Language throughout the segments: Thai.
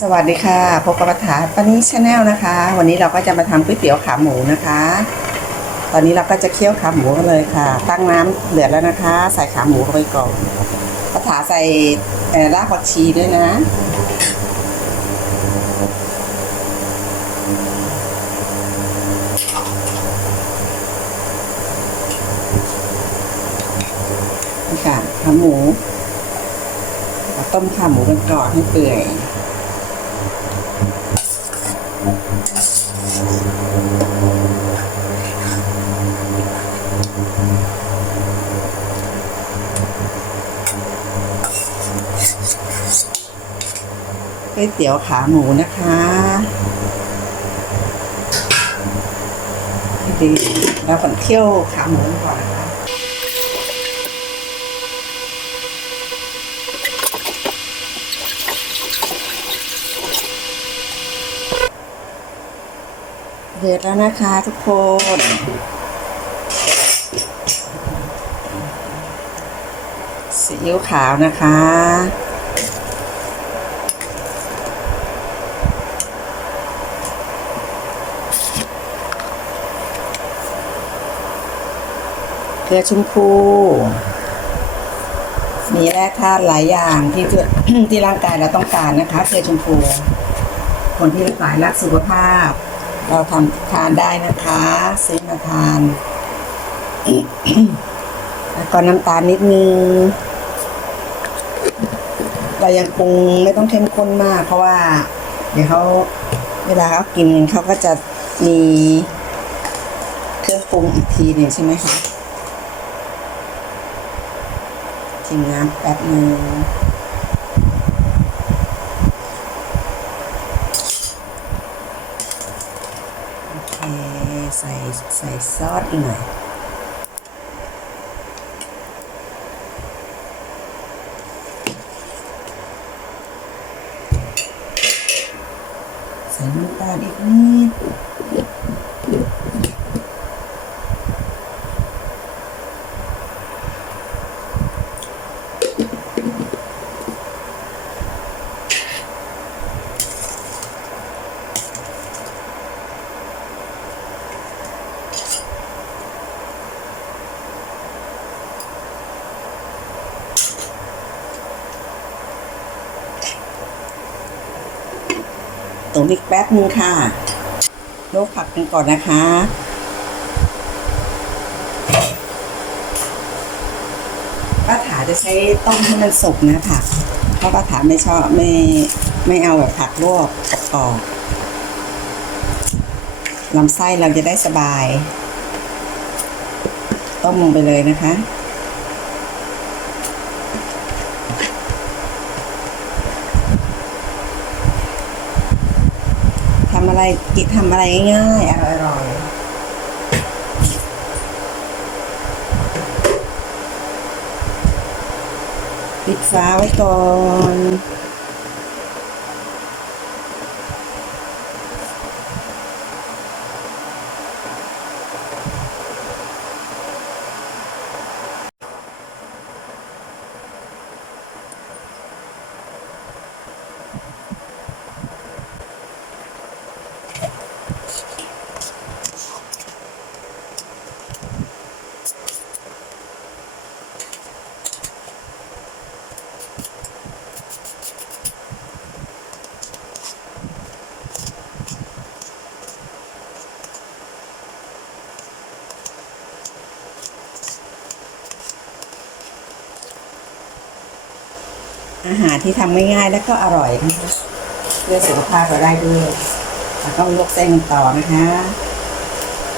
สวัสดีค่ะพบกับปัฐาปานี้ชาแนลนะคะ วันนี้เราก็จะมาทำก๋วยเตี๋ยวขาหมูนะคะ ตอนนี้เราก็จะเคี่ยวขาหมูกันเลยค่ะ ตั้งน้ำเดือดแล้วนะคะ ใส่ขาหมูเข้าไปก่อนปัฐาใส่รากผักชีด้วยนะค่ะขาหมู ต้มขาหมูกันก่อนให้เปื่อยก๋วยเตี๋ยวขาหมูนะคะดีแล้วก่อนเคี่ยวขาหมูก่อนนะคะ เดือดแล้วนะคะทุกคน ซีอิ๊วขาวนะคะ เกลือชมพู มีแร่ธาตุหลายอย่างที่จะที่ร่างกายเราต้องการนะคะ เกลือชมพู คนที่สายรักสุขภาพ เราทำทานได้นะคะซื้อมาทาน แล้วก็น้ำตาลนิดนึงเรายังปรุงไม่ต้องเข้มข้นมาก เพราะว่า เดี๋ยวเขาเวลาเขากินเขาก็จะมีเครื่องปรุงอีกทีหนึ่งใช่ไหมคะชิมน้ำแป๊บนึง โอเค ใส่ใส่ ซอส อีกหน่อยใส่น้ำตาลอีกแป๊บนึงค่ะลวกผักกันก่อนนะคะ ป้าถาจะใช้ต้มให้มันสุกนะผัก เพราะป้าถาไม่ชอบไม่ไม่เอาแบบผักลวกกรอบๆลำไส้เราจะได้สบาย ต้มลงไปเลยนะคะ อะไรกิทำอะไรง่ายๆอร่อยๆปิดฟ้าไว้ก่อน อาหารที่ทำง่ายๆแล้วก็อร่อยนะคะเพื่อสุขภาพเราได้ด้วยแล้วก็ลวกเส้นกันต่อนะคะ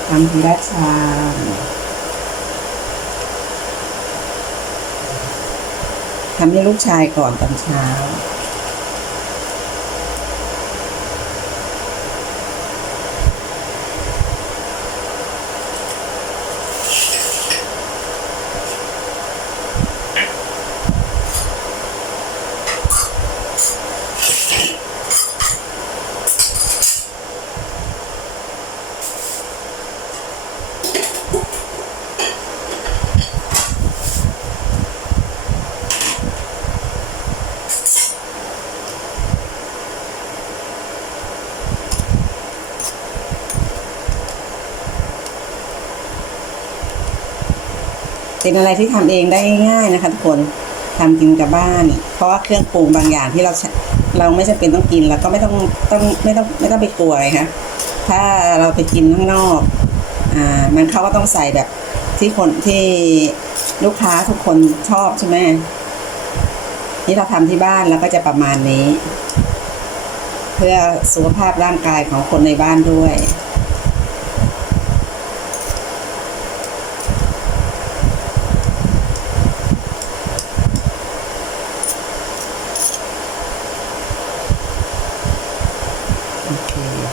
ทำทีละชามทำให้ลูกชายก่อนตอนเช้า เป็นอะไรที่ทำเองได้ง่ายนะคะทุกคนทำกินกับบ้าน เพราะว่าเครื่องปรุงบางอย่างที่เราเราไม่จำเป็นต้องกินแล้วก็ไม่ต้องต้องไม่ต้องไม่ต้องไปกลัวไงคะถ้าเราไปกินข้างนอกอ่ามันเขาก็ต้องใส่แบบที่คนที่ลูกค้าทุกคนชอบใช่ไหมนี่เราทำที่บ้านแล้วก็จะประมาณนี้ เพื่อสุขภาพร่างกายของคนในบ้านด้วย โอเคอีก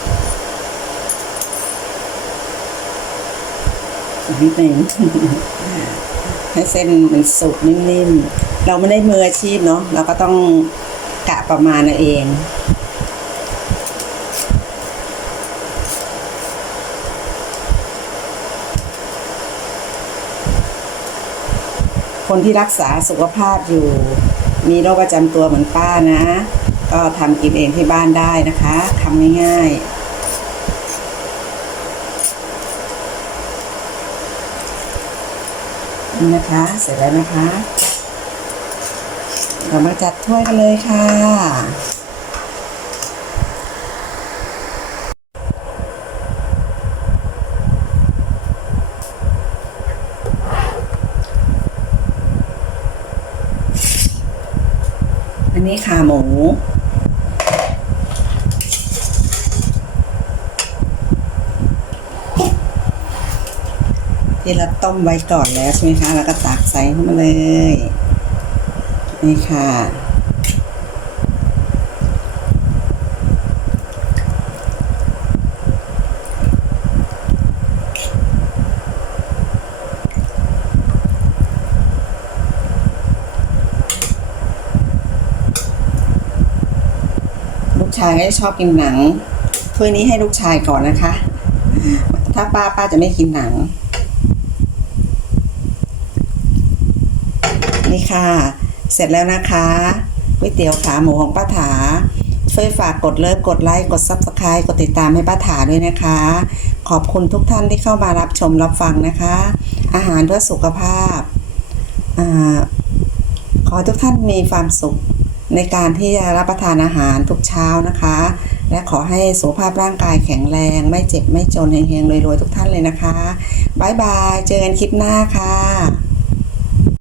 นิดนึงให้เส้นมันสุกนิ่มๆ เราไม่ได้มืออาชีพเนาะเราก็ต้องกะประมาณเอาเองคนที่รักษาสุขภาพอยู่ มีโรคประจำตัวเหมือนป้านะ ก็ทำกินเองที่บ้านได้นะคะทำง่ายๆ นี่นะคะ เสร็จแล้วนะคะ เรามาจัดถ้วยกันเลยค่ะ อันนี้ขาหมู ที่เราต้มไว้ก่อนแล้วใช่ไหมคะ แล้วก็ตักใส่เข้ามาเลย นี่ค่ะ ลูกชายก็จะชอบกินหนังถ้วยนี้ให้ลูกชายก่อนนะคะ ถ้าป้าป้าจะไม่กินหนัง นี่ค่ะ เสร็จแล้วนะคะก๋วยเตี๋ยวขาหมูของป้าถา ช่วยฝากกดเลิฟกดไลค์กดซับสไคร b ์กดติดตามให้ป้าถาด้วยนะคะ ขอบคุณทุกท่านที่เข้ามารับชมรับฟังนะคะ อาหารเพื่อสุขภาพอาขอทุกท่านมีความสุขในการที่จะรับประทานอาหารทุกเช้านะคะ และขอให้สุขภาพร่างกายแข็งแรง ไม่เจ็บไม่จนเฮงๆรวยๆทุกท่านเลยนะคะบายบาย เจอกันคลิปหน้าค่ะ